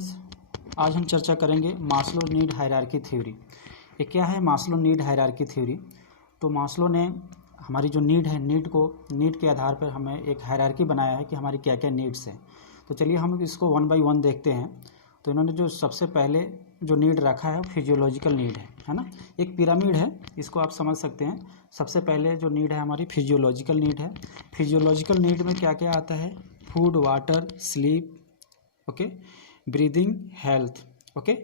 Students, आज हम चर्चा करेंगे मास्लो नीड हायरार्की थ्योरी। ये क्या है मास्लो नीड हायरार्की थ्योरी? तो मास्लो ने हमारी जो नीड है, नीड के आधार पर हमें एक हायरार्की बनाया है कि हमारी क्या क्या नीड्स हैं। तो चलिए हम इसको वन बाय वन देखते हैं। तो इन्होंने जो सबसे पहले जो नीड रखा है फिजियोलॉजिकल नीड है ना। एक पिरामिड है, इसको आप समझ सकते हैं। सबसे पहले जो नीड है हमारी फिजियोलॉजिकल नीड है। फिजियोलॉजिकल नीड में क्या क्या आता है? Food, water, sleep, okay, breathing, health, okay.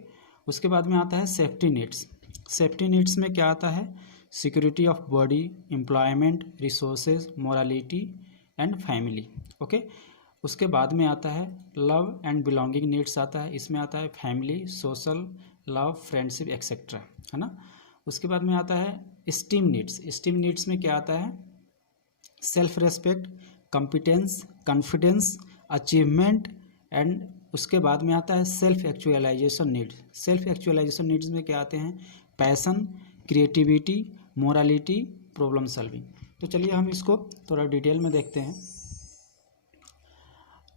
उसके बाद में आता है सेफ्टी नीड्स। सेफ्टी नीड्स में क्या आता है? Security of body, employment, resources, morality and family, okay. उसके बाद में आता है लव एंड बिलोंगिंग नीड्स आता है। इसमें आता है family, social, love, friendship etcetera, है ना। उसके बाद में आता है स्टीम नीड्स। स्टीम नीड्स में क्या आता है? Self respect, competence, confidence, achievement and उसके बाद में आता है self actualization needs. Self actualization needs में क्या आते हैं? Passion, creativity, morality, problem solving. तो चलिए हम इसको थोड़ा डिटेल में देखते हैं।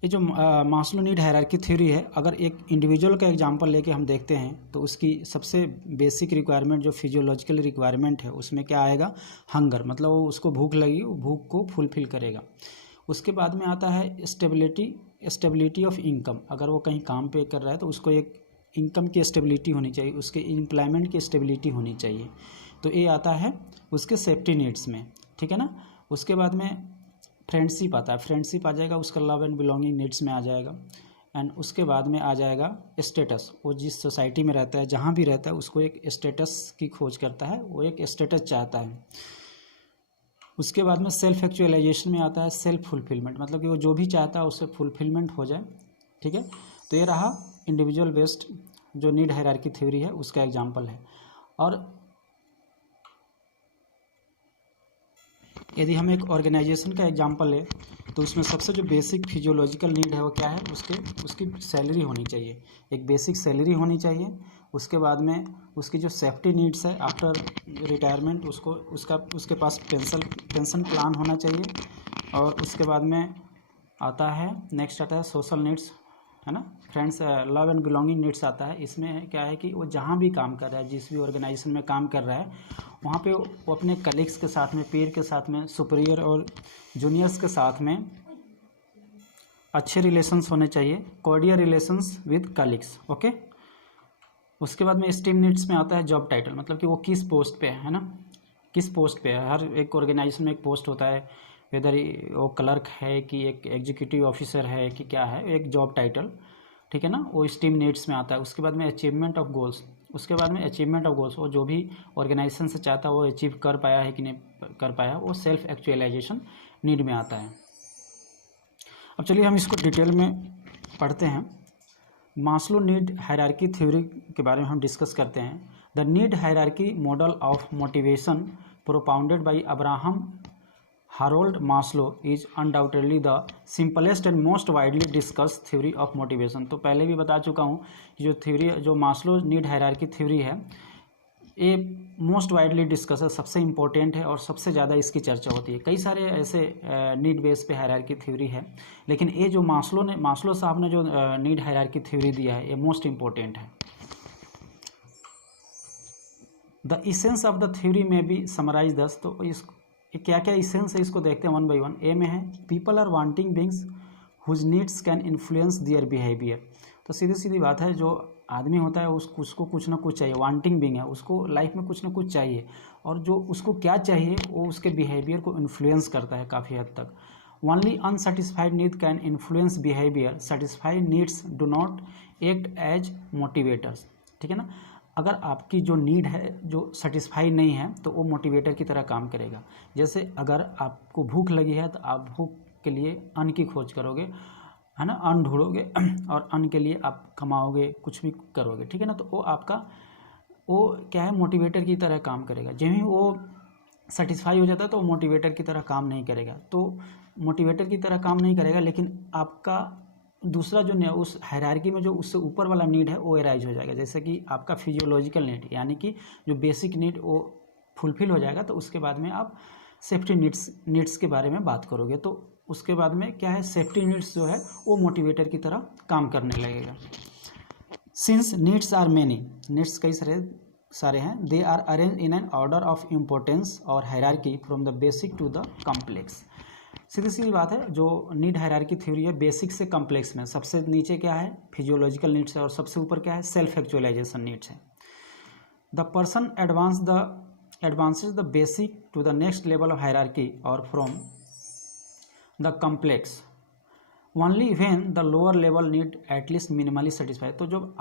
ये जो मास्लो नीड हायरार्की थ्योरी है, अगर एक इंडिविजुअल का एग्जांपल लेके हम देखते हैं तो उसकी सबसे बेसिक रिक्वायरमेंट जो फिजियोलॉजिकल रिक्वायरमेंट है उसमें क्या आएगा? हंगर, मतलब वो उसको भूख लगी, वो भूख को फुलफिल करेगा। उसके बाद में आता है स्टेबिलिटी ऑफ इनकम। अगर वो कहीं काम पे कर रहा है तो उसको एक इनकम की स्टेबिलिटी होनी चाहिए, उसके एम्प्लॉयमेंट की स्टेबिलिटी होनी चाहिए। तो ये आता है उसके सेफ्टी नीड्स में, ठीक है ना। उसके बाद में फ्रेंडशिप आता है। फ्रेंडशिप आ जाएगा, उसका लव एंड बिलोंगिंग नीड्स में आ जाएगा। एंड उसके बाद में आ जाएगा स्टेटस। वो जिस सोसाइटी में रहता है, जहाँ भी रहता है, उसको एक स्टेटस की खोज करता है, वो एक स्टेटस चाहता है। उसके बाद में सेल्फ एक्चुअलाइजेशन में आता है सेल्फ फुलफिलमेंट, मतलब कि वो जो भी चाहता है उससे फुलफिलमेंट हो जाए, ठीक है। तो ये रहा इंडिविजुअल बेस्ड जो नीड हायरार्की थ्योरी है उसका एग्जांपल है। और यदि हम एक ऑर्गेनाइजेशन का एग्जांपल लें तो उसमें सबसे जो बेसिक फिजियोलॉजिकल नीड है वो क्या है? उसकी सैलरी होनी चाहिए, एक बेसिक सैलरी होनी चाहिए। उसके बाद में उसकी जो सेफ्टी नीड्स है आफ्टर रिटायरमेंट, उसके पास पेंशन प्लान होना चाहिए। और उसके बाद में आता है नेक्स्ट आता है सोशल नीड्स, है ना, friends, love and belonging needs आता है। इसमें क्या है कि वो जहाँ भी काम कर रहा है, जिस भी ऑर्गेनाइजेशन में काम कर रहा है, वहाँ पे वो अपने कलीग्स के साथ में, पीर के साथ में, सुपीरियर और जूनियर्स के साथ में अच्छे रिलेशंस होने चाहिए, cordial relations with colleagues, okay. उसके बाद में स्टीम नीड्स में आता है जॉब टाइटल, मतलब कि वो किस पोस्ट पे है ना, किस पोस्ट पे है। हर एक ऑर्गेनाइजेशन में एक पोस्ट होता है, वेदर वो क्लर्क है कि एक एग्जीक्यूटिव ऑफिसर है कि क्या है, एक जॉब टाइटल, ठीक है ना, वो स्टीम नीड्स में आता है। उसके बाद में अचीवमेंट ऑफ गोल्स। उसके बाद में अचीवमेंट ऑफ गोल्स, वो जो भी ऑर्गेनाइजेशन से चाहता है वो अचीव कर पाया है कि नहीं कर पाया, वो सेल्फ एक्चुअलाइजेशन नीड में आता है। अब चलिए हम इसको डिटेल में पढ़ते हैं। मास्लो नीड हायरार्की थ्योरी के बारे में हम डिस्कस करते हैं। The need hierarchy model of motivation propounded bye Abraham Harold Maslow is undoubtedly the simplest and most widely discuss theory of motivation. तो पहले भी बता चुका हूँ कि जो थ्योरी, जो मास्लो नीड हायरार्की थ्योरी है, ये मोस्ट वाइडली डिस्कस है, सबसे इम्पोर्टेंट है और सबसे ज़्यादा इसकी चर्चा होती है। कई सारे ऐसे नीड बेस पे हायरार्की थ्योरी है, लेकिन ये जो मास्लो साहब ने जो नीड हायरार्की थ्योरी दिया है, ये मोस्ट इम्पोर्टेंट है। The essence of the theory में बी समराइज दस। तो क्या क्या इसेंस है इसको देखते हैं वन बाई वन। ए में है people are wanting beings whose needs can influence their behaviour. तो सीधी सीधी बात है, जो आदमी होता है उसको कुछ ना कुछ चाहिए, वांटिंग बींग है, उसको लाइफ में कुछ ना कुछ चाहिए, और जो उसको क्या चाहिए वो उसके बिहेवियर को इन्फ्लुएंस करता है काफ़ी हद तक। Only unsatisfied need can influence behaviour, satisfied needs do not act as motivators, ठीक है ना। अगर आपकी जो नीड है जो सेटिस्फाई नहीं है तो वो मोटिवेटर की तरह काम करेगा। जैसे अगर आपको भूख लगी है तो आप भूख के लिए अन्न की खोज करोगे, है ना, अन्न ढूंढोगे और अन्न के लिए आप कमाओगे, कुछ भी करोगे, ठीक है ना। तो वो आपका वो क्या है, मोटिवेटर की तरह काम करेगा। जब ही वो सेटिस्फाई हो जाता है तो वो मोटिवेटर की तरह काम नहीं करेगा। तो मोटिवेटर की तरह काम नहीं करेगा, लेकिन आपका दूसरा जो उस हायरार्की में जो उससे ऊपर वाला नीड है वो एराइज हो जाएगा। जैसे कि आपका फिजियोलॉजिकल नीड, यानी कि जो बेसिक नीड वो फुलफिल हो जाएगा, तो उसके बाद में आप सेफ्टी नीड्स के बारे में बात करोगे। तो उसके बाद में क्या है, सेफ्टी नीड्स जो है वो मोटिवेटर की तरह काम करने लगेगा। Since needs are many, needs कई सारे हैं, they are arrange in an order of importance और hierarchy from the basic to the complex. सीधी सीधी बात है, जो नीड हायरार्की थ्योरी है, बेसिक से कॉम्प्लेक्स में सबसे नीचे क्या है, फिजियोलॉजिकल नीड्स है, और सबसे ऊपर क्या है, सेल्फ एक्चुअलाइजेशन नीड्स है। The person advances the basic to the next level of hierarchy or from the complex only when the lower level need at least minimally satisfy। तो जब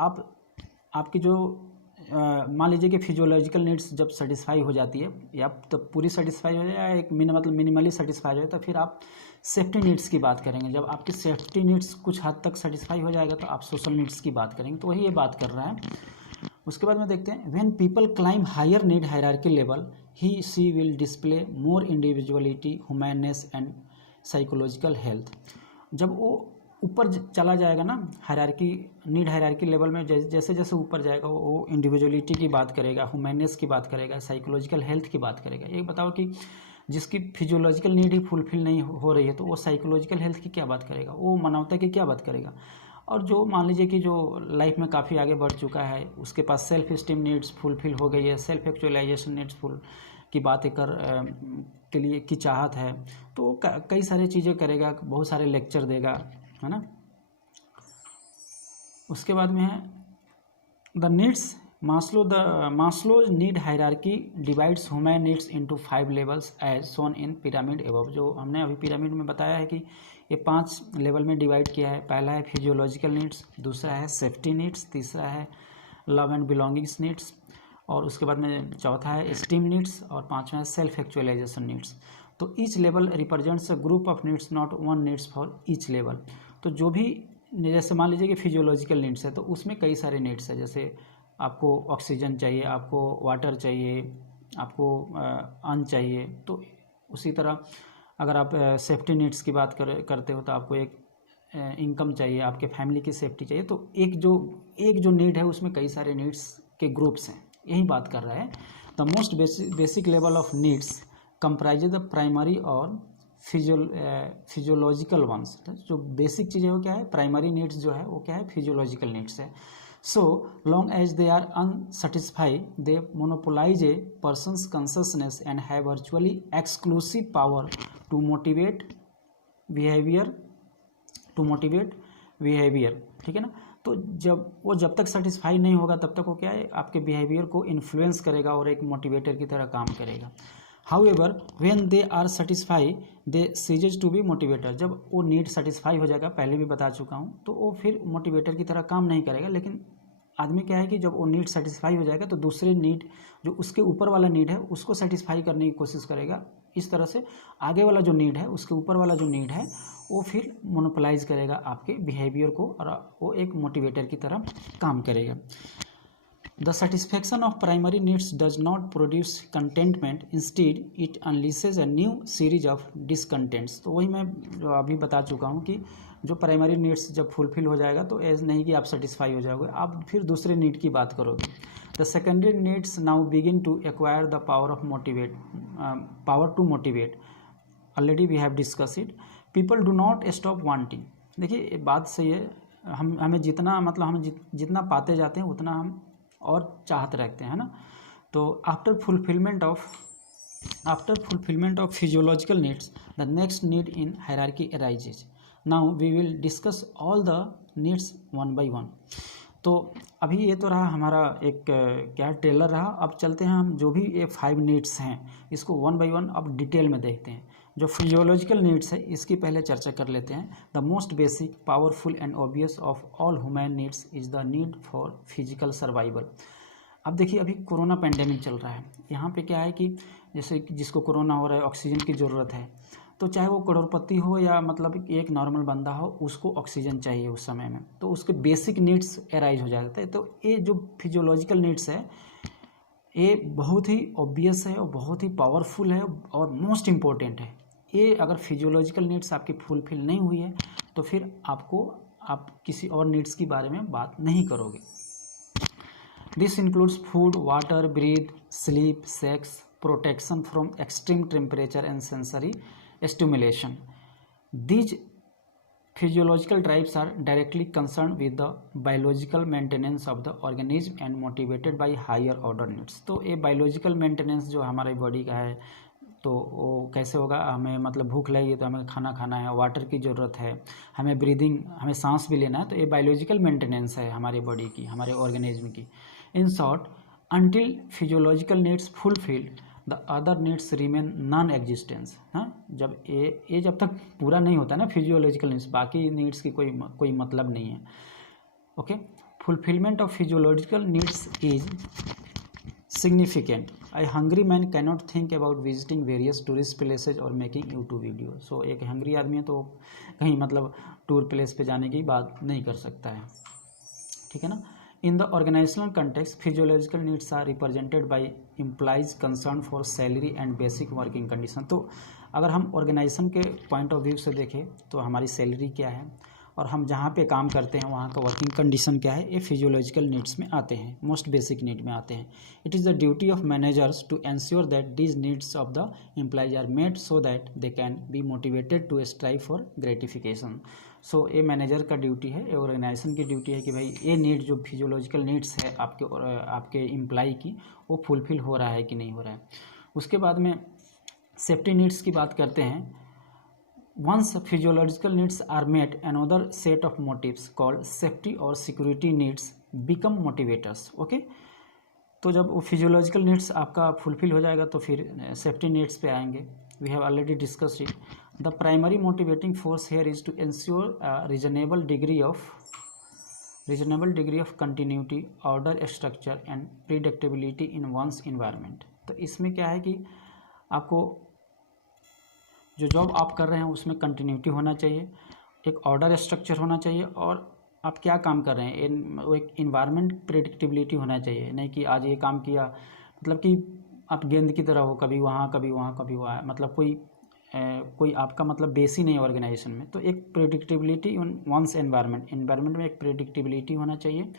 आपकी जो मान लीजिए कि फिजियोलॉजिकल नीड्स जब सेटिस्फाई हो जाती है, या तो पूरी सेटिस्फाई हो जाए या एक मतलब मिनिमली सेटिस्फाई हो जाए, तो फिर आप सेफ्टी नीड्स की बात करेंगे। जब आपकी सेफ्टी नीड्स कुछ हद तक सेटिस्फाई हो जाएगा तो आप सोशल नीड्स की बात करेंगे। तो वही ये बात कर रहा है। उसके बाद में देखते हैं, when people climb higher need hierarchy level he she will display more individuality, humanness and psychological health. जब वो ऊपर चला जाएगा ना हायरार्की, नीड हायरार्की लेवल में, जैसे जैसे ऊपर जाएगा वो इंडिविजुअलिटी की बात करेगा, ह्यूमैननेस की बात करेगा, साइकोलॉजिकल हेल्थ की बात करेगा। ये बताओ कि जिसकी फिजियोलॉजिकल नीड ही फुलफिल नहीं हो रही है तो वो साइकोलॉजिकल हेल्थ की क्या बात करेगा, वो मानवता की क्या बात करेगा। और जो मान लीजिए कि जो लाइफ में काफ़ी आगे बढ़ चुका है, उसके पास सेल्फ स्टीम नीड्स फुलफिल हो गई है, सेल्फ एक्चुअलाइजेशन नीड्स फुल की बात के लिए की चाहत है, तो कई सारी चीज़ें करेगा, बहुत सारे लेक्चर देगा, है ना। उसके बाद में है the needs Maslow's need hierarchy divides human needs into 5 levels as shown in pyramid above. जो हमने अभी पिरामिड में बताया है कि ये 5 लेवल में डिवाइड किया है। पहला है फिजियोलॉजिकल नीड्स, दूसरा है सेफ्टी नीड्स, तीसरा है लव एंड बिलोंगिंग्स नीड्स, और उसके बाद में चौथा है स्टीम नीड्स, और पांचवा है सेल्फ एक्चुअलाइजेशन नीड्स। तो each level represents a group of needs, not one needs for each level. तो जो भी, जैसे मान लीजिए कि फिजियोलॉजिकल नीड्स है तो उसमें कई सारे नीड्स है, जैसे आपको ऑक्सीजन चाहिए, आपको वाटर चाहिए, आपको अन्न चाहिए। तो उसी तरह अगर आप सेफ्टी नीड्स की बात करते हो तो आपको एक इनकम चाहिए, आपके फैमिली की सेफ्टी चाहिए। तो एक जो नीड है उसमें कई सारे नीड्स के ग्रुप्स हैं, यही बात कर रहा है। The most basic level of needs comprise the primary और फिजियोलॉजिकल वंस। जो बेसिक चीज़ है वो क्या है, प्राइमरी नीड्स जो है वो क्या है, फिजियोलॉजिकल नीड्स है। So long as they are unsatisfied, they monopolize a person's consciousness and have virtually exclusive power to motivate behavior, ठीक है ना। तो जब तक सेटिस्फाई नहीं होगा तब तक वो क्या है, आपके बिहेवियर को इन्फ्लुएंस करेगा और एक मोटिवेटर की तरह काम करेगा। However, when they are satisfied, they cease to be motivator। जब वो नीड सेटिस्फाई हो जाएगा, पहले भी बता चुका हूँ, तो वो फिर मोटिवेटर की तरह काम नहीं करेगा। लेकिन आदमी क्या है कि जब वो नीड सेटिस्फाई हो जाएगा तो दूसरे नीड, जो उसके ऊपर वाला नीड है, उसको सेटिस्फाई करने की कोशिश करेगा। इस तरह से आगे वाला जो नीड है, उसके ऊपर वाला जो नीड है, वो फिर मोनोपोलाइज करेगा आपके बिहेवियर को, और वो एक मोटिवेटर की तरह काम करेगा। The satisfaction of primary needs does not produce contentment, instead it unleashes a new series of discontents। तो वही मैं अभी बता चुका हूँ कि जो प्राइमरी नीड्स जब फुलफिल हो जाएगा तो ऐसा नहीं कि आप सेटिस्फाई हो जाओगे, आप फिर दूसरे नीड की बात करोगे। The secondary needs now begin to acquire the power to motivate. Already we have discuss it. People do not stop wanting. देखिए बात सही है, हमें जितना मतलब हम जितना पाते जाते हैं उतना हम और चाहत रखते हैं, ना। तो after fulfilment of physiological needs the next need in hierarchy arises. Now we will discuss all the needs one by one. तो अभी ये तो रहा हमारा एक क्या ट्रेलर रहा। अब चलते हैं हम जो भी ये 5 नीड्स हैं इसको वन बाय वन अब डिटेल में देखते हैं। जो फिजियोलॉजिकल नीड्स है इसकी पहले चर्चा कर लेते हैं। The most basic, powerful and obvious of all human needs is the need for physical survival. अब देखिए अभी कोरोना पेंडेमिक चल रहा है, यहाँ पे क्या है कि जैसे जिसको कोरोना हो रहा है, ऑक्सीजन की ज़रूरत है, तो चाहे वो करोड़पति हो या मतलब एक नॉर्मल बंदा हो, उसको ऑक्सीजन चाहिए उस समय में, तो उसके बेसिक नीड्स एराइज हो जाते हैं। तो ये जो फिजियोलॉजिकल नीड्स है ये बहुत ही ऑब्वियस है और बहुत ही पावरफुल है और मोस्ट इम्पोर्टेंट है। ये अगर फिजियोलॉजिकल नीड्स आपकी फुलफिल नहीं हुई है तो फिर आप किसी और नीड्स के बारे में बात नहीं करोगे। This includes food, water, breath, sleep, sex, protection from extreme temperature and sensory stimulation. These physiological drives are directly concern with the biological maintenance of the organism and motivated by higher order needs. तो ये biological maintenance जो हमारे body का है तो वो कैसे होगा, हमें मतलब भूख लगी तो हमें खाना खाना है, वाटर की ज़रूरत है, हमें ब्रीदिंग, हमें सांस भी लेना है, तो ये बायोलॉजिकल मेंटेनेंस है हमारी बॉडी की, हमारे ऑर्गेनिज्म की। In short, until physiological needs fulfilled the other needs remain non existence. हाँ, जब ये जब तक पूरा नहीं होता ना फिजियोलॉजिकल नीड्स, बाकी नीड्स की कोई मतलब नहीं है। Okay, fulfilment of physiological needs is significant. A hungry man cannot think about visiting various tourist places or making YouTube video. So एक hungry आदमी है तो कहीं मतलब टूर प्लेस पे जाने की बात नहीं कर सकता है, ठीक है ना। In the organizational context, physiological needs are represented by implies concern for salary and basic working condition. तो अगर हम ऑर्गेनाइजेशन के पॉइंट ऑफ व्यू से देखें तो हमारी सैलरी क्या है और हम जहाँ पे काम करते हैं वहाँ का वर्किंग कंडीशन क्या है, ये फिजियोलॉजिकल नीड्स में आते हैं, मोस्ट बेसिक नीड में आते हैं। It is the duty of managers to ensure that these needs of the employees are met so that they can be motivated to strive for gratification. So ये manager का duty है, ये organisation की duty है कि भाई ये need जो फिजियोलॉजिकल नीड्स है आपके एम्प्लॉय की, वो फुलफिल हो रहा है कि नहीं हो रहा है। उसके बाद में सेफ्टी नीड्स की बात करते हैं। Once physiological needs are met, another set of motives called safety or security needs become motivators. Okay? तो जब वो फिजियोलॉजिकल नीड्स आपका फुलफिल हो जाएगा तो फिर सेफ्टी नीड्स पे आएंगे। We have already discussed it. The primary motivating force here is to ensure reasonable degree of continuity, order, structure and predictability in one's environment. तो इसमें क्या है कि आपको जो जॉब आप कर रहे हैं उसमें कंटिन्यूटी होना चाहिए, एक ऑर्डर स्ट्रक्चर होना चाहिए, और आप क्या काम कर रहे हैं वो एक इन्वायरमेंट प्रेडिक्टेबिलिटी होना चाहिए। नहीं कि आज ये काम किया मतलब कि आप गेंद की तरह हो, कभी वहाँ कभी वहाँ कभी वहाँ, मतलब कोई आपका मतलब बेस ही नहीं है ऑर्गेनाइजेशन में। तो एक प्रेडिक्टेबिलिटी इन वंस एनवायरनमेंट में एक प्रेडिक्टेबिलिटी होना चाहिए।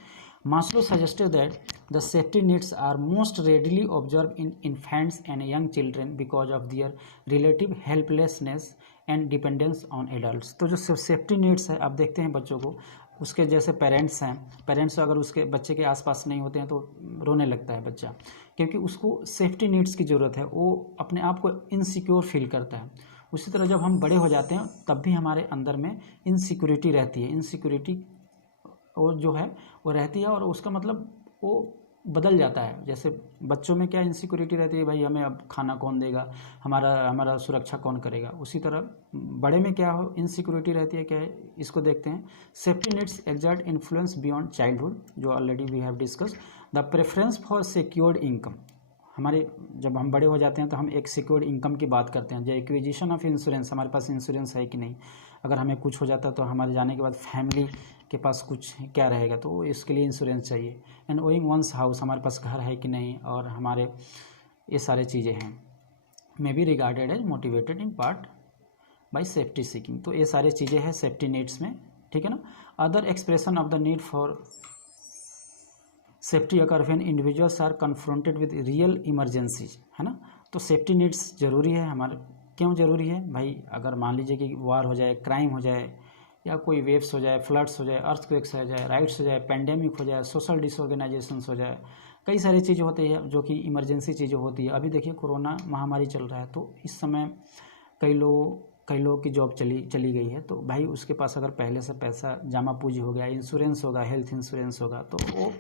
Maslow suggested that the safety needs are most readily observed in infants and young children because of their relative helplessness and dependence on adults. तो जो सेफ्टी नीड्स है आप देखते हैं बच्चों को, उसके जैसे पेरेंट्स हैं, पेरेंट्स अगर उसके बच्चे के आसपास नहीं होते हैं तो रोने लगता है बच्चा, क्योंकि उसको सेफ्टी नीड्स की ज़रूरत है, वो अपने आप को इनसिक्योर फील करता है। उसी तरह जब हम बड़े हो जाते हैं तब भी हमारे अंदर में इनसिक्योरिटी रहती है, इनसिक्योरिटी और जो है वो रहती है, और उसका मतलब वो बदल जाता है। जैसे बच्चों में क्या इनसिक्योरिटी रहती है, भाई हमें अब खाना कौन देगा, हमारा सुरक्षा कौन करेगा। उसी तरह बड़े में क्या हो इनसिक्योरिटी रहती है, क्या है इसको देखते हैं। Safety needs exert influence beyond childhood, जो already we have discuss. The preference for secured income, हमारे जब हम बड़े हो जाते हैं तो हम एक सिक्योर्ड इनकम की बात करते हैं। जो एक्विजिशन ऑफ इंश्योरेंस, हमारे पास इंश्योरेंस है कि नहीं, अगर हमें कुछ हो जाता तो हमारे जाने के बाद फैमिली के पास कुछ क्या रहेगा, तो इसके लिए इंश्योरेंस चाहिए। एंड ओइंग वंस हाउस, हमारे पास घर है कि नहीं, और हमारे ये सारे चीज़ें हैं, may be regarded as motivated in part by safety seeking. तो ये सारी चीज़ें हैं सेफ्टी नीड्स में, ठीक है ना। Other expression of the need for safety occur when individuals are confronted with real emergencies, है ना। तो सेफ्टी नीड्स ज़रूरी है हमारे, क्यों ज़रूरी है भाई, अगर मान लीजिए कि वार हो जाए, क्राइम हो जाए, या कोई वेव्स हो जाए, फ्लड्स हो जाए, अर्थक्वेक्स हो जाए, राइट्स हो जाए, पेंडेमिक हो जाए, सोशल डिसऑर्गेनाइजेशंस हो जाए, कई सारी चीज़ें होती है जो कि इमरजेंसी चीज़ें होती है। अभी देखिए कोरोना महामारी चल रहा है, तो इस समय कई लोगों की जॉब चली गई है, तो भाई उसके पास अगर पहले से पैसा जमा पूंजी हो गया, इंश्योरेंस होगा, हेल्थ इंश्योरेंस होगा, तो वो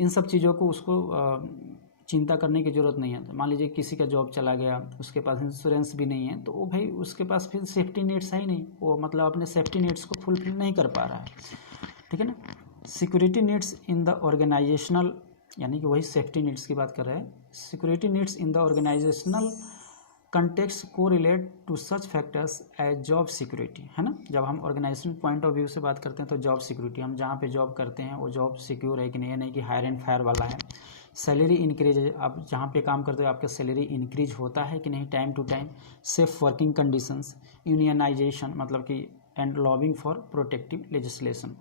इन सब चीज़ों को उसको चिंता करने की ज़रूरत नहीं है। तो मान लीजिए किसी का जॉब चला गया, उसके पास इंश्योरेंस भी नहीं है, तो वो भाई उसके पास फिर सेफ्टी नीड्स है ही नहीं, वो मतलब अपने सेफ्टी नीड्स को फुलफिल नहीं कर पा रहा है, ठीक है ना। Security needs in the organizational, यानी कि वही सेफ्टी नीड्स की बात कर रहे हैं। Security needs in the organizational context को relate to such factors as job security, है ना। जब हम ऑर्गेनाइजेशन पॉइंट ऑफ व्यू से बात करते हैं तो जॉब सिक्योरिटी, हम जहाँ पे जॉब करते हैं वो जॉब सिक्योर है कि नहीं, नहीं कि हायर एंड फायर वाला है। सैलरी इंक्रीज, आप जहाँ पे काम करते हो आपका सैलरी इंक्रीज होता है कि नहीं time to time. Safe working conditions, unionization मतलब कि and lobbying for protective legislation,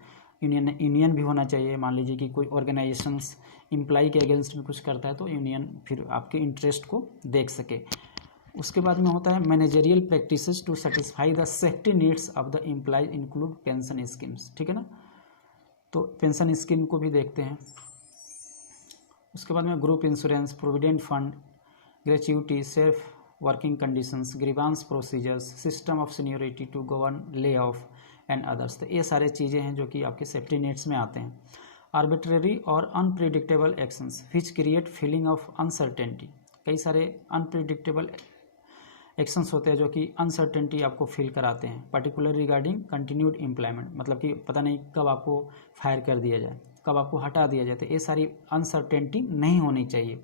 union भी होना चाहिए। मान लीजिए कि कोई ऑर्गेनाइजेशंस एम्प्लॉय के अगेंस्ट में कुछ करता है तो यूनियन फिर आपके इंटरेस्ट को देख सके। उसके बाद में होता है managerial practices to satisfy the safety needs of the employ include pension schemes, ठीक है ना। तो पेंशन स्कीम को भी देखते हैं। उसके बाद में group insurance, provident fund, gratuity, safe working conditions, grievance procedures, system of seniority to govern lay off and others. तो ये सारे चीज़ें हैं जो कि आपके सेफ्टी नेट्स में आते हैं। आर्बिट्रेरी और unpredictable actions which create feeling of uncertainty. कई सारे अनप्रिडिक्टेबल एक्शंस होते हैं जो कि अनसर्टेनिटी आपको फील कराते हैं, पर्टिकुलर रिगार्डिंग कंटिन्यूड एम्प्लॉयमेंट, मतलब कि पता नहीं कब आपको फायर कर दिया जाए, कब आपको हटा दिया जाए। तो ये सारी अनसर्टेनिटी नहीं होनी चाहिए।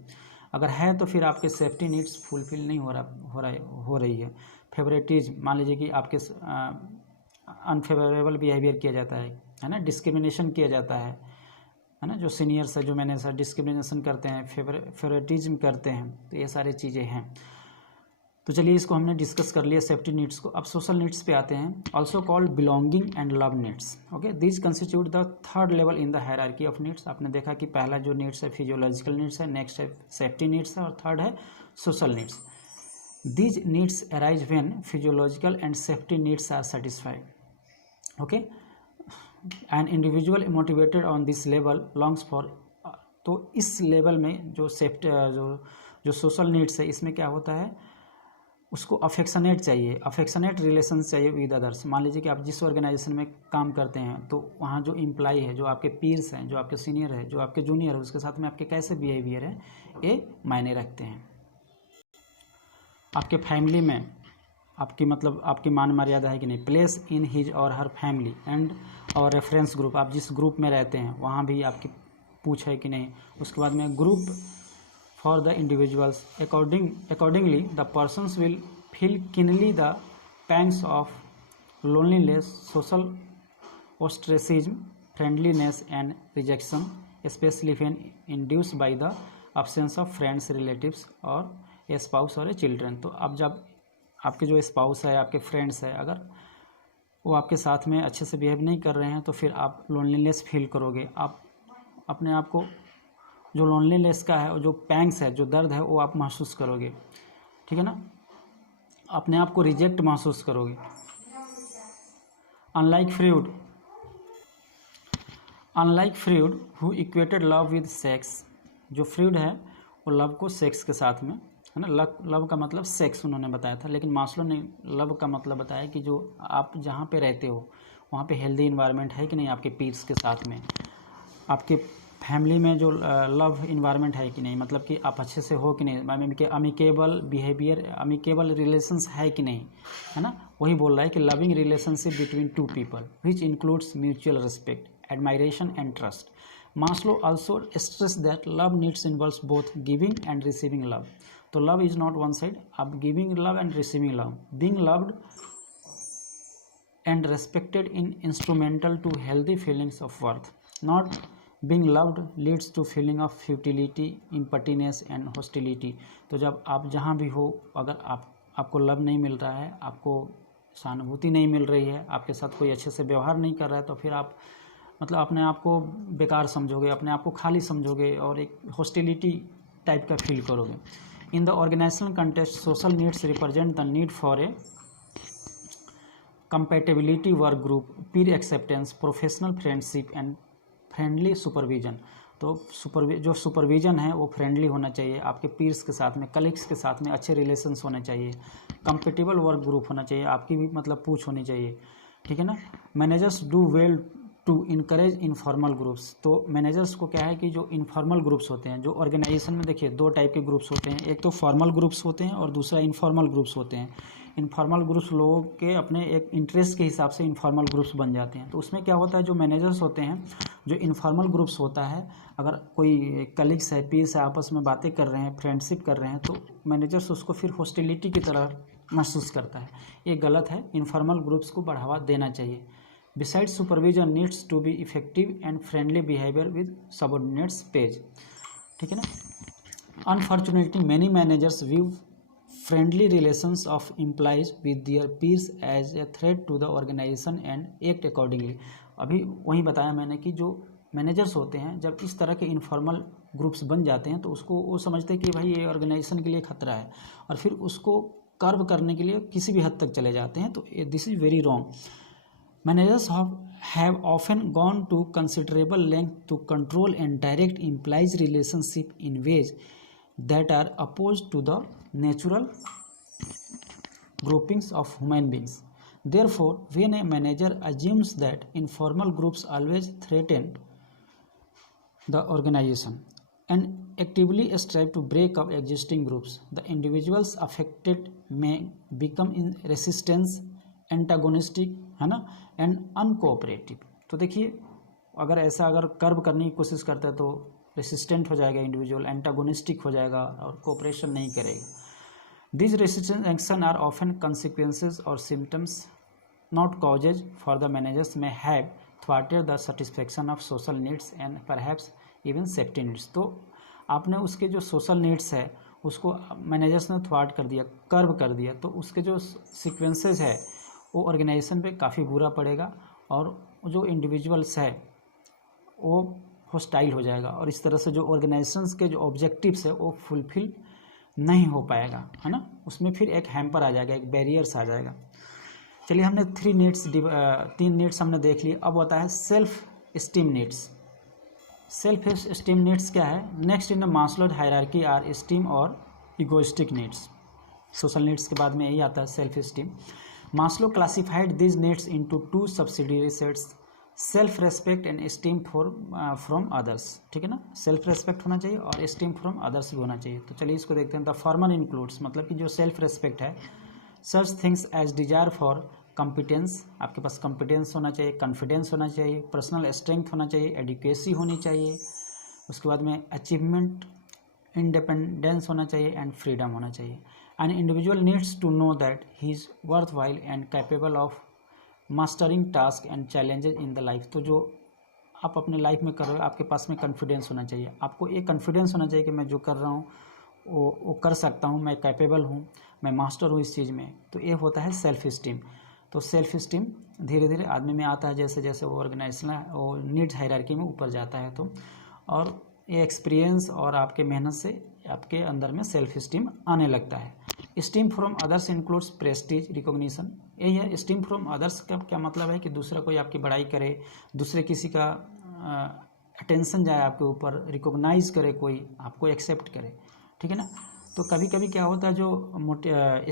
अगर है तो फिर आपके सेफ्टी नीड्स फुलफिल नहीं हो रही है। फेवरेटिज्म, मान लीजिए कि आपके अनफेवरेबल बिहेवियर किया जाता है ना, डिस्क्रिमिनेशन किया जाता है ना, जो सीनियर्स है, जो मैनेजर डिस्क्रिमिनेशन करते हैं, फेवरेटिज्म करते हैं, तो ये सारी चीज़ें हैं। तो चलिए इसको हमने डिस्कस कर लिया सेफ्टी नीड्स को। अब सोशल नीड्स पे आते हैं, also called belonging and love needs. Okay, this constitute the third level in the hierarchy of needs. आपने देखा कि पहला जो नीड्स है फिजियोलॉजिकल नीड्स है, नेक्स्ट है सेफ्टी नीड्स है, और थर्ड है social needs. These needs arise when physiological and safety needs are satisfied. Okay, an individual motivated on this level longs for. तो इस लेवल में जो सेफ्टी जो सोशल नीड्स है, इसमें क्या होता है, उसको अफेक्शनेट चाहिए, अफेक्शनेट रिलेशंस चाहिए विद अदर्स। मान लीजिए कि आप जिस ऑर्गेनाइजेशन में काम करते हैं, तो वहाँ जो एम्प्लॉय है, जो आपके पीर्स हैं, जो आपके सीनियर है, जो आपके जूनियर है, उसके साथ में आपके कैसे बिहेवियर है, ये मायने रखते हैं। आपके फैमिली में आपकी मतलब आपकी मान मर्यादा है कि नहीं, प्लेस इन हिज और हर फैमिली एंड और रेफरेंस ग्रुप, आप जिस ग्रुप में रहते हैं वहाँ भी आपकी पूछ है कि नहीं। उसके बाद में group for the individuals, accordingly the persons will feel keenly the pangs of loneliness, social ostracism, friendliness and rejection, especially when induced by the absence of friends, relatives or a spouse or a children। तो अब जब आपके जो spouse है, आपके friends है, अगर वो आपके साथ में अच्छे से बिहेव नहीं कर रहे हैं, तो फिर आप लोनलीनेस फील करोगे। आप अपने आप को जो लोनलीनेस का है, जो पैंग्स है, जो दर्द है, वो आप महसूस करोगे, ठीक है ना। अपने आप को रिजेक्ट महसूस करोगे। Unlike Freud who equated love with sex, जो फ्रूड है वो लव को सेक्स के साथ में, है ना। लव का मतलब सेक्स उन्होंने बताया था, लेकिन मास्लो ने लव का मतलब बताया कि जो आप जहाँ पे रहते हो वहाँ पे हेल्दी इन्वायरमेंट है कि नहीं, आपके पीर्स के साथ में, आपके फैमिली में जो लव इन्वायरमेंट है कि नहीं, मतलब कि आप अच्छे से हो कि नहीं, मतलब कि अमिकेबल बिहेवियर, अमिकेबल रिलेशंस है कि नहीं, है ना। वही बोल रहा है कि loving relationship between two people which includes mutual respect, admiration and trust. Maslow also stress that love needs involves both giving and receiving love. तो love is not one side, आप giving love and receiving love, being loved and respected in instrumental to healthy feelings of worth. Not being loved leads to feeling of futility, impotence and hostility। तो जब आप जहाँ भी हो, अगर आपको love नहीं मिल रहा है, आपको सहानुभूति नहीं मिल रही है, आपके साथ कोई अच्छे से व्यवहार नहीं कर रहा है, तो फिर आप मतलब अपने आप को बेकार समझोगे, अपने आप को खाली समझोगे और एक हॉस्टिलिटी टाइप का फील करोगे। In the organizational context social needs represent the need for a compatibility work group, peer acceptance, professional friendship and friendly supervision. तो जो सुपरविजन है वो फ्रेंडली होना चाहिए, आपके पीर्स के साथ में, कलीग्स के साथ में अच्छे रिलेशंस होने चाहिए, कंपेटेबल वर्क ग्रुप होना चाहिए, आपकी भी मतलब पूछ होनी चाहिए, ठीक है ना। Managers do well to encourage informal groups. तो मैनेजर्स को क्या है कि जो इनफॉर्मल ग्रुप्स होते हैं, जो ऑर्गेनाइजेशन में देखिए दो टाइप के ग्रुप्स होते हैं, एक तो फॉर्मल ग्रुप्स होते हैं और दूसरा इनफॉर्मल ग्रुप्स होते हैं। इनफॉर्मल ग्रुप्स लोगों के अपने एक इंटरेस्ट के हिसाब से इनफॉर्मल ग्रुप्स बन जाते हैं। तो उसमें क्या होता है, जो मैनेजर्स होते हैं, जो इनफॉर्मल ग्रुप्स होता है, अगर कोई कलीग्स है, पीर्स है, आपस में बातें कर रहे हैं, फ्रेंडशिप कर रहे हैं, तो मैनेजर्स उसको फिर हॉस्टिलिटी की तरह महसूस करता है। ये गलत है, इनफॉर्मल ग्रुप्स को बढ़ावा देना चाहिए। Beside supervision needs to be effective and friendly behaviour with subordinates page, ठीक है ना। Unfortunately many managers view friendly relations of employees with their peers as a threat to the organization and act accordingly। अभी वही बताया मैंने कि जो managers होते हैं, जब इस तरह के इनफॉर्मल ग्रुप्स बन जाते हैं, तो उसको वो समझते हैं कि भाई ये ऑर्गेनाइजेशन के लिए खतरा है, और फिर उसको कर्व करने के लिए किसी भी हद तक चले जाते हैं, तो this is very wrong. Managers have often gone to considerable length to control and direct implies relationship in ways that are opposed to the natural groupings of human beings. Therefore, when a manager assumes that informal groups always threaten the organization and actively strive to break up existing groups, the individuals affected may become resistant, antagonistic, है ना, and uncooperative. तो देखिए अगर curve करने की कोशिश करता है तो रेसिस्टेंट हो जाएगा इंडिविजुअल, एंटागोनिस्टिक हो जाएगा और कोऑपरेशन नहीं करेगा। This resistance action are often consequences और symptoms not causes for the managers may have थ्वाटेड the satisfaction of social needs and perhaps even safety needs. तो आपने उसके जो सोशल नीड्स है उसको मैनेजर्स ने थ्वाट कर दिया, कर्व कर दिया, तो उसके जो सिक्वेंसेज है वो ऑर्गेनाइजेशन पे काफ़ी बुरा पड़ेगा और जो इंडिविजुअल्स है वो हॉस्टाइल हो जाएगा और इस तरह से जो ऑर्गेनाइजेशंस के जो ऑब्जेक्टिव्स है वो फुलफिल नहीं हो पाएगा, है ना, उसमें फिर एक हैम्पर आ जाएगा, एक बैरियर्स आ जाएगा। चलिए हमने 3 नीड्स हमने देख लिए। अब होता है self esteem needs. Self esteem needs क्या है? Next in the Maslow's hierarchy are esteem और इगोइस्टिक नीड्स। सोशल नीड्स के बाद में यही आता है self esteem. Maslow classified these needs into 2 subsidiary sets, self respect and esteem from others. ठीक है ना, सेल्फ रेस्पेक्ट होना चाहिए और एस्टीम फ्रॉम अदर्स भी होना चाहिए। तो चलिए इसको देखते हैं। द फॉर्मर इंक्लूड्स, मतलब कि जो सेल्फ रेस्पेक्ट है, such things as desire for competence, आपके पास कॉम्पिटेंस होना चाहिए, कॉन्फिडेंस होना चाहिए, पर्सनल स्ट्रेंथ होना चाहिए, एडुकेसी होनी चाहिए, उसके बाद में अचीवमेंट, इंडिपेंडेंस होना चाहिए एंड फ्रीडम होना चाहिए। An individual needs to know that he is worthwhile and capable of mastering tasks and challenges in the life। तो जो आप अपने लाइफ में कर रहे हो आपके पास में कॉन्फिडेंस होना चाहिए, आपको एक कॉन्फिडेंस होना चाहिए कि मैं जो कर रहा हूँ वो कर सकता हूँ, मैं कैपेबल हूँ, मैं मास्टर हूँ इस चीज़ में। तो ये होता है सेल्फ इस्टीम। तो सेल्फ इस्टीम धीरे धीरे आदमी में आता है जैसे जैसे वो ऑर्गेनाइजेशन वो नीड्स हायरार्की में ऊपर जाता है। तो और ये एक्सपीरियंस और आपके मेहनत से आपके अंदर में सेल्फ इस्टीम आने लगता है। Steam from others includes Prestige recognition. यही है स्टीम फ्रॉम अदर्स का क्या मतलब है कि दूसरा कोई आपकी बड़ाई करे, दूसरे किसी का अटेंशन जाए आपके ऊपर, रिकॉग्नाइज करे, कोई आपको एक्सेप्ट करे। ठीक है ना। तो कभी कभी क्या होता है जो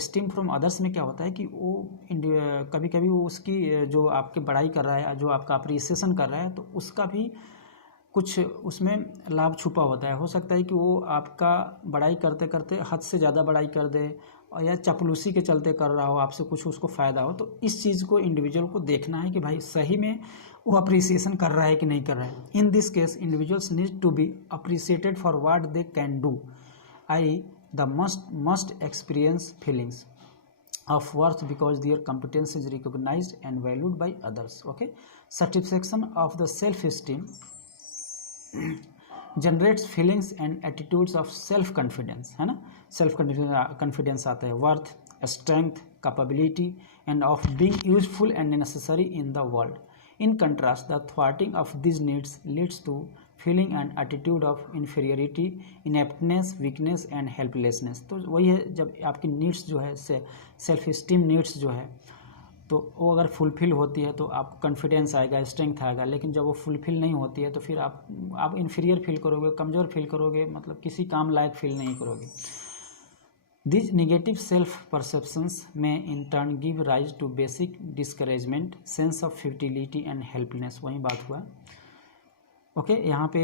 स्टीम फ्रॉम अदर्स में क्या होता है कि वो कभी कभी वो उसकी जो आपकी बड़ाई कर रहा है, जो आपका अप्रिसिएशन कर रहा है, तो उसका भी कुछ उसमें लाभ छुपा होता है। हो सकता है कि वो आपका बड़ाई करते करते हद से ज़्यादा बड़ाई कर दे और या चापलूसी के चलते कर रहा हो, आपसे कुछ उसको फ़ायदा हो। तो इस चीज़ को इंडिविजुअल को देखना है कि भाई सही में वो अप्रिसिएशन कर रहा है कि नहीं कर रहा है। In this case individuals need to be appreciated for what they can do, I the must experience feelings of worth because their competence is recognized and valued by others. Okay, satisfaction of the self-esteem generates feelings and attitudes of self confidence, है ना। self confidence आता है, worth, strength, capability and of being useful and necessary in the world. In contrast, the thwarting of these needs leads to feeling and attitude of inferiority, ineptness, weakness and helplessness। तो वही है, जब आपकी needs जो है self esteem needs जो है तो वो अगर फुलफ़िल होती है तो आपको कॉन्फिडेंस आएगा, स्ट्रेंथ आएगा। लेकिन जब वो फुलफ़िल नहीं होती है तो फिर आप इन्फीरियर फील करोगे, कमज़ोर फील करोगे, मतलब किसी काम लायक फील नहीं करोगे। These negative self-perceptions may in turn give rise to basic discouragement, sense of futility and helplessness। वही बात हुआ। ओके, यहाँ पे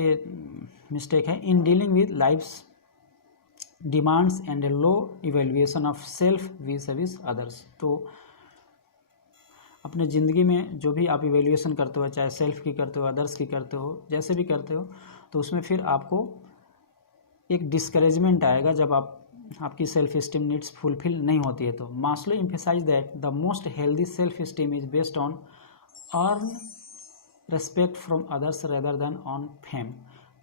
मिस्टेक है। In dealing with life's demands and low evaluation of self vis others. तो अपने ज़िंदगी में जो भी आप इवेल्युएशन करते हो, चाहे सेल्फ की करते हो, अदर्स की करते हो, जैसे भी करते हो, तो उसमें फिर आपको एक डिस्करेजमेंट आएगा जब आपकी सेल्फ इस्टीम नीड्स फुलफिल नहीं होती है। तो Maslow emphasize that the most healthy self esteem is based on earn respect from others rather than on fame.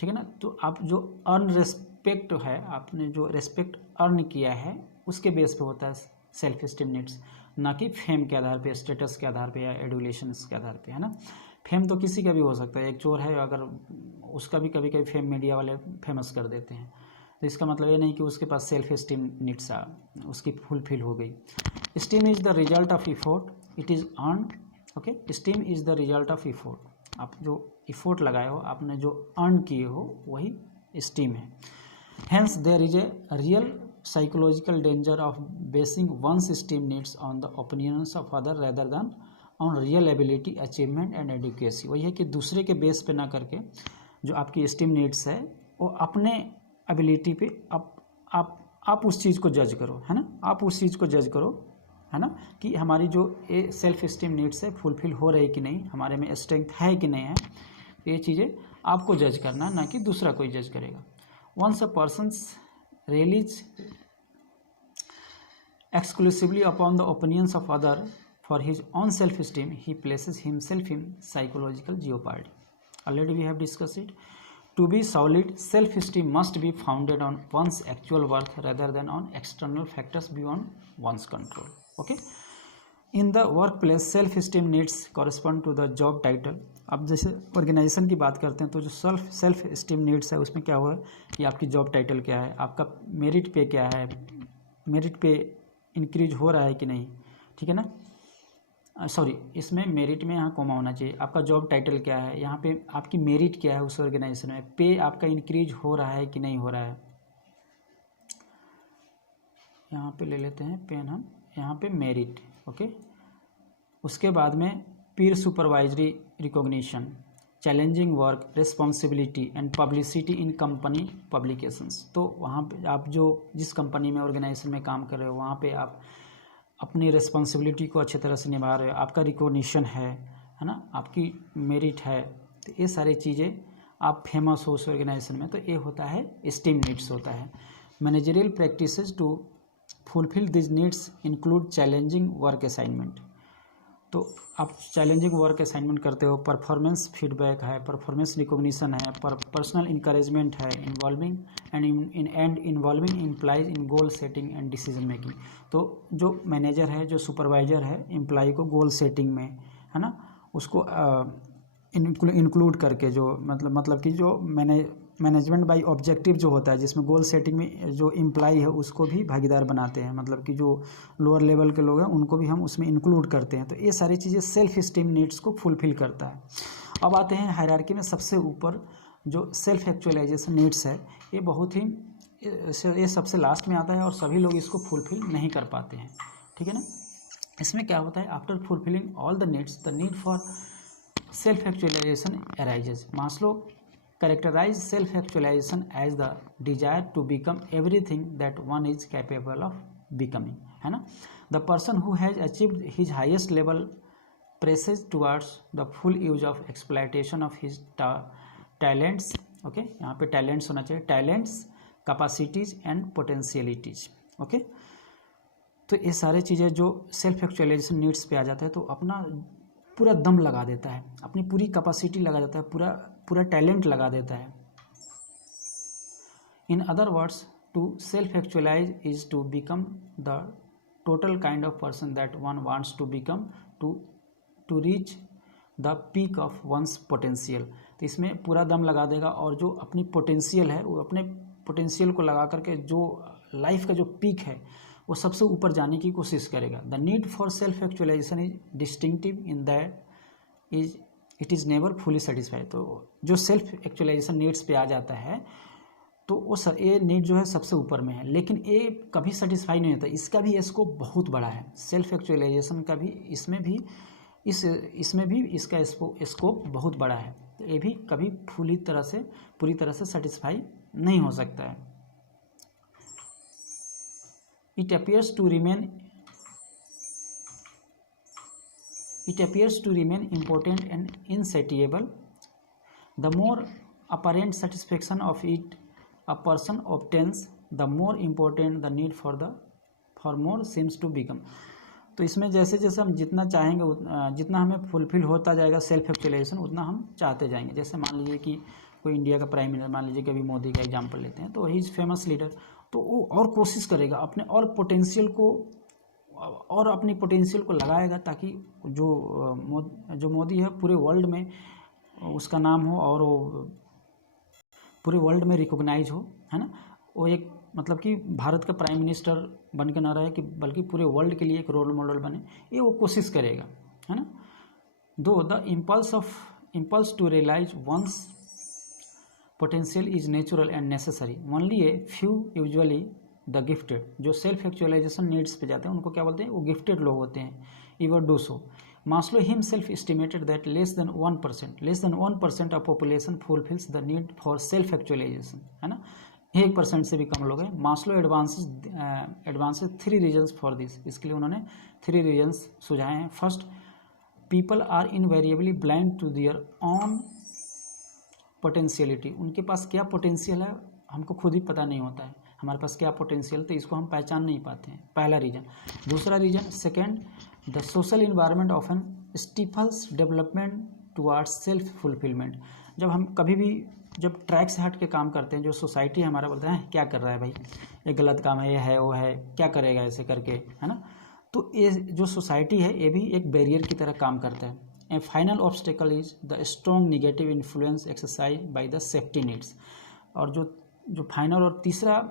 ठीक है ना। तो आप जो अर्न रेस्पेक्ट है, आपने जो रेस्पेक्ट अर्न किया है उसके बेस पे होता है सेल्फ इस्टीम नीड्स, ना कि फेम के आधार पे, स्टेटस के आधार पे या एडुलेशंस के आधार पे, है ना। फेम तो किसी का भी हो सकता है। एक चोर है, अगर उसका भी कभी कभी फेम मीडिया वाले फेमस कर देते हैं, तो इसका मतलब ये नहीं कि उसके पास सेल्फ स्टीम नीड्स उसकी फुलफिल हो गई। Steam is the result of effort, it is earn. Okay, steam is the result of effort, आप जो इफोर्ट लगाए हो, आपने जो अर्न किए हो, वही स्टीम है। Hence there is a real psychological danger of basing one's esteem needs on the opinions of other rather than on real ability, achievement and adequacy. वही है कि दूसरे के बेस पे ना करके जो आपकी स्टीम नीड्स है वो अपने एबिलिटी पे आप उस चीज़ को जज करो, है ना, आप उस चीज़ को जज करो, है ना, कि हमारी जो ये सेल्फ स्टीम नीड्स है फुलफिल हो रही कि नहीं, हमारे में स्ट्रेंथ है कि नहीं है, ये चीज़ें आपको जज करना, ना कि दूसरा कोई जज करेगा। Once a person's relies exclusively upon the opinions of other for his own self-esteem, he places himself in psychological jeopardy. Already we have discussed it. To be solid, self-esteem must be founded on one's actual worth rather than on external factors beyond one's control. Okay. In the workplace, self-esteem needs correspond to the job title. अब जैसे organisation की बात करते हैं तो जो self esteem needs है उसमें क्या हुआ कि आपकी जॉब टाइटल क्या है, आपका मेरिट पे क्या है, मेरिट पे इंक्रीज हो रहा है कि नहीं, ठीक है ना, सॉरी इसमें मेरिट में यहाँ कोमा होना चाहिए, आपका जॉब टाइटल क्या है, यहाँ पे आपकी मेरिट क्या है उस ऑर्गेनाइजेशन में, पे आपका इंक्रीज हो रहा है कि नहीं हो रहा है, यहाँ पे ले लेते हैं पेन हम, यहाँ पे मेरिट। ओके, उसके बाद में पीर supervisory recognition, challenging work, responsibility and publicity in company publications. तो वहाँ पे आप जो जिस कंपनी में ऑर्गेनाइजेशन में काम कर रहे हो वहाँ पे आप अपनी रिस्पॉन्सिबिलिटी को अच्छी तरह से निभा रहे हो, आपका रिकॉग्निशन है ना, आपकी मेरिट है, तो ये सारी चीज़ें आप फेमस हो उस ऑर्गेनाइजेशन में, तो ये होता है स्टीम नीड्स होता है। Managerial practices to fulfil this needs include challenging work assignment. तो आप चैलेंजिंग वर्क असाइनमेंट करते हो, परफॉर्मेंस फीडबैक है, परफॉर्मेंस रिकॉग्निशन है, पर्सनल इंकरेजमेंट है, involving and involving employees in goal setting and decision making. तो जो मैनेजर है, जो सुपरवाइजर है, एम्प्लॉय को गोल सेटिंग में, है ना, उसको इंक्लूड करके जो मतलब कि जो मैनेजमेंट बाय ऑब्जेक्टिव जो होता है, जिसमें गोल सेटिंग में जो एम्प्लॉय है उसको भी भागीदार बनाते हैं, मतलब कि जो लोअर लेवल के लोग हैं उनको भी हम उसमें इंक्लूड करते हैं। तो ये सारी चीज़ें सेल्फ स्टीम नीड्स को फुलफिल करता है। अब आते हैं हायरार्की में सबसे ऊपर जो सेल्फ एक्चुअलाइजेशन नीड्स है, ये बहुत ही ये सबसे लास्ट में आता है और सभी लोग इसको फुलफिल नहीं कर पाते हैं, ठीक है ना। इसमें क्या होता है, after fulfilling all the needs the need for self actualization arises. Maslow characterize self-actualization as the desire to become everything that one is capable of becoming, है ना। The person who has achieved his highest level presses towards the full use of exploitation of his talents. okay, यहाँ पे talents होना चाहिए, talents, capacities and potentialities. okay, तो ये सारे चीज़ें जो सेल्फ एक्चुअलाइजेशन नीड्स पे आ जाता है तो अपना पूरा दम लगा देता है, अपनी पूरी कैपेसिटी लगा देता है, पूरा टैलेंट लगा देता है। In other words, to self actualize is to become the total kind of person that one wants to become, to reach the peak of one's potential. तो इसमें पूरा दम लगा देगा और जो अपनी पोटेंशियल है वो अपने पोटेंशियल को लगा करके जो लाइफ का जो पीक है वो सबसे ऊपर जाने की कोशिश करेगा। The need for self actualization is distinctive in that it is never fully satisfied. तो जो सेल्फ एक्चुअलाइजेशन नीड्स पे आ जाता है तो वो ये नीड जो है सबसे ऊपर में है, लेकिन ये कभी सेटिस्फाई नहीं होता, इसका भी स्कोप बहुत बड़ा है, सेल्फ एक्चुअलाइजेशन का भी इसमें भी इसका स्कोप बहुत बड़ा है, तो ये भी कभी पूरी तरह से सेटिस्फाई नहीं हो सकता है। It appears to remain important and insatiable. The more apparent satisfaction of it a person obtains, the more important the need for more seems to become. तो इसमें जैसे जैसे हम जितना चाहेंगे जितना हमें फुलफिल होता जाएगा सेल्फ एक्चुअलाइजेशन, उतना हम चाहते जाएंगे। जैसे मान लीजिए कि कोई इंडिया का प्राइम मिनिस्टर, मान लीजिए कि अभी मोदी का एग्जाम्पल लेते हैं, तो ही इज़ फेमस लीडर, तो वो और कोशिश करेगा अपने और अपनी पोटेंशियल को लगाएगा ताकि जो मोदी है पूरे वर्ल्ड में उसका नाम हो और वो पूरे वर्ल्ड में रिकॉग्नाइज हो, है ना। वो एक मतलब कि भारत का प्राइम मिनिस्टर बन के ना रहे कि बल्कि पूरे वर्ल्ड के लिए एक रोल मॉडल बने, ये वो कोशिश करेगा, है ना। Though the impulse to realize one's potential is natural and necessary, only a few usually the gifted, जो सेल्फ एक्चुअलाइजेशन नीड्स पे जाते हैं उनको क्या बोलते हैं, वो गिफ्टेड लोग होते हैं, ever do so. Maslow himself estimated that less than 1% of population fulfills the need for self actualization, है ना, 1% से भी कम लोग हैं। Maslow advances 3 reasons for this, इसके लिए उन्होंने 3 रीजन्स सुझाए हैं। First, people are invariably blind to their own potentiality, उनके पास क्या पोटेंशियल है हमको खुद ही पता नहीं होता है, हमारे पास क्या पोटेंशियल, तो इसको हम पहचान नहीं पाते हैं, पहला रीजन। दूसरा reason, second, the social environment of an stifles development towards self fulfillment, जब हम कभी भी जब ट्रैक से हट के काम करते हैं, जो सोसाइटी हमारा बोलता है क्या कर रहा है भाई, ये गलत काम है, ये है वो है, क्या करेगा ऐसे करके, है ना, तो ये जो सोसाइटी है ये भी एक बैरियर की तरह काम करता है। A final obstacle is the strong negative influence exercise by the safety needs, और जो फाइनल और तीसरा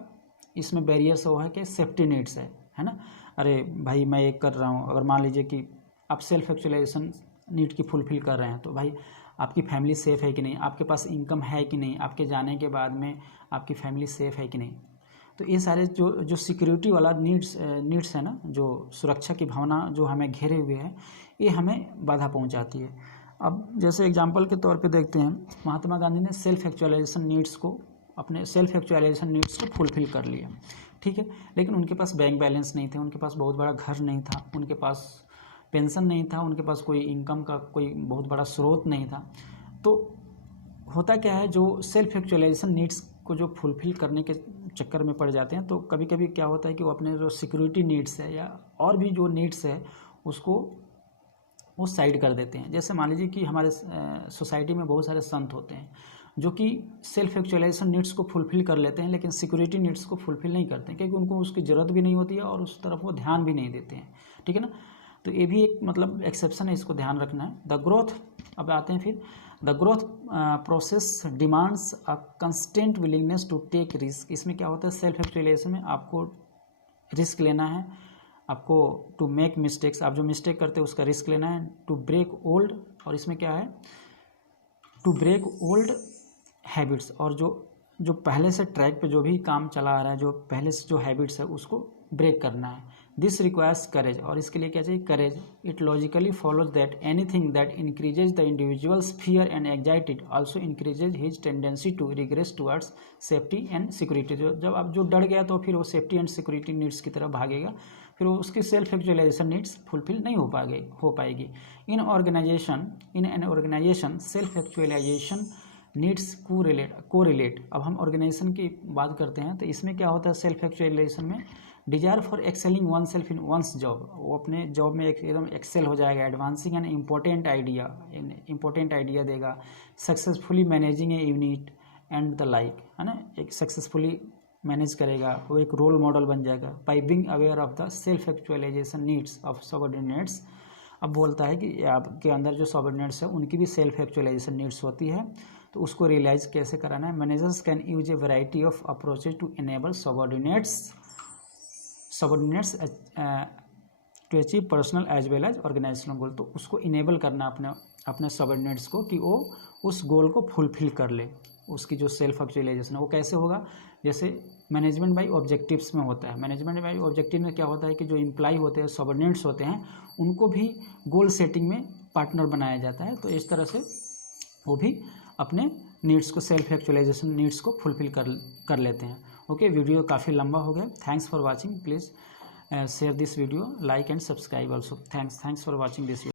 इसमें बैरियर्स वो है कि सेफ्टी नीड्स है ना। अरे भाई मैं एक कर रहा हूँ, अगर मान लीजिए कि आप सेल्फ एक्चुअलाइजेशन नीड की फुलफिल कर रहे हैं, तो भाई आपकी फैमिली सेफ़ है कि नहीं, आपके पास इनकम है कि नहीं, आपके जाने के बाद में आपकी फैमिली सेफ़ है कि नहीं, तो ये सारे जो सिक्योरिटी वाला नीड्स है ना, जो सुरक्षा की भावना जो हमें घेरे हुए है, ये हमें बाधा पहुंचाती है। अब जैसे एग्जांपल के तौर पे देखते हैं, महात्मा गांधी ने सेल्फ एक्चुअलाइजेशन नीड्स को फुलफिल कर लिया, ठीक है, लेकिन उनके पास बैंक बैलेंस नहीं थे, उनके पास बहुत बड़ा घर नहीं था, उनके पास पेंशन नहीं था, उनके पास कोई इनकम का कोई बहुत बड़ा स्रोत नहीं था। तो होता क्या है, जो सेल्फ एक्चुअलाइजेशन नीड्स को जो फुलफिल करने के चक्कर में पड़ जाते हैं, तो कभी कभी क्या होता है कि वो अपने जो सिक्योरिटी नीड्स है या और भी जो नीड्स है उसको वो साइड कर देते हैं। जैसे मान लीजिए कि हमारे सोसाइटी में बहुत सारे संत होते हैं जो कि सेल्फ एक्चुअलाइजेशन नीड्स को फुलफिल कर लेते हैं, लेकिन सिक्योरिटी नीड्स को फुलफिल नहीं करते हैं, क्योंकि उनको उसकी ज़रूरत भी नहीं होती है और उस तरफ वो ध्यान भी नहीं देते हैं, ठीक है ना। तो ये भी एक मतलब एक्सेप्शन है, इसको ध्यान रखना है। द ग्रोथ, अब आते हैं फिर, the growth process demands a constant willingness to take risk. इसमें क्या होता है, सेल्फ एक्चुअलाइजेशन में आपको रिस्क लेना है, आपको टू मेक मिस्टेक्स, आप जो मिस्टेक करते हैं उसका रिस्क लेना है, टू ब्रेक ओल्ड, और इसमें क्या है, टू ब्रेक ओल्ड हैबिट्स, और जो पहले से ट्रैक पे जो भी काम चला आ रहा है, जो पहले से जो हैबिट्स है उसको ब्रेक करना है। दिस रिक्वायर्स करेज, और इसके लिए क्या चाहिए, courage. It logically follows that anything that increases the individual's fear and anxiety also increases his tendency to regress towards safety and security. जब आप जो डर गया तो फिर वो सेफ्टी एंड सिक्योरिटी नीड्स की तरफ भागेगा, फिर वो उसकी सेल्फ एक्चुअलाइजेशन नीड्स फुलफिल नहीं हो पाएगी। In an organization self actualization needs correlate. अब हम ऑर्गेनाइजेशन की बात करते हैं, तो इसमें क्या होता है, सेल्फ एक्चुअलाइजेशन में desire for excelling oneself in one's job, वो अपने जॉब में एकदम एक्सेल हो जाएगा, एडवांसिंग एन इम्पोर्टेंट आइडिया देगा, successfully managing a unit and the like, है ना, एक सक्सेसफुली मैनेज करेगा, वो एक रोल मॉडल बन जाएगा। By being aware of the self actualization needs of subordinates, अब बोलता है कि आपके अंदर जो सबऑर्डिनेट्स है उनकी भी सेल्फ एक्चुअलाइजेशन नीड्स होती है, तो उसको रियलाइज कैसे कराना है। Managers can use a variety of approaches to enable subordinates to achieve personal as well as organizational goal, तो उसको इनेबल करना अपने सबऑर्डिनेट्स को कि वो उस गोल को फुलफिल कर ले, उसकी जो सेल्फ एक्चुअलाइजेशन है वो कैसे होगा। जैसे मैनेजमेंट बाई ऑब्जेक्टिव्स में होता है, मैनेजमेंट बाई ऑब्जेक्टिव में क्या होता है कि जो एम्प्लॉय होते हैं, सबऑर्डिनेट्स होते हैं, उनको भी गोल सेटिंग में पार्टनर बनाया जाता है, तो इस तरह से वो भी अपने नीड्स को, सेल्फ एक्चुअलाइजेशन नीड्स को फुलफिल कर लेते हैं। ओके, वीडियो काफ़ी लंबा हो गया, thanks for watching, please share this video, like and subscribe also, thanks for watching this video.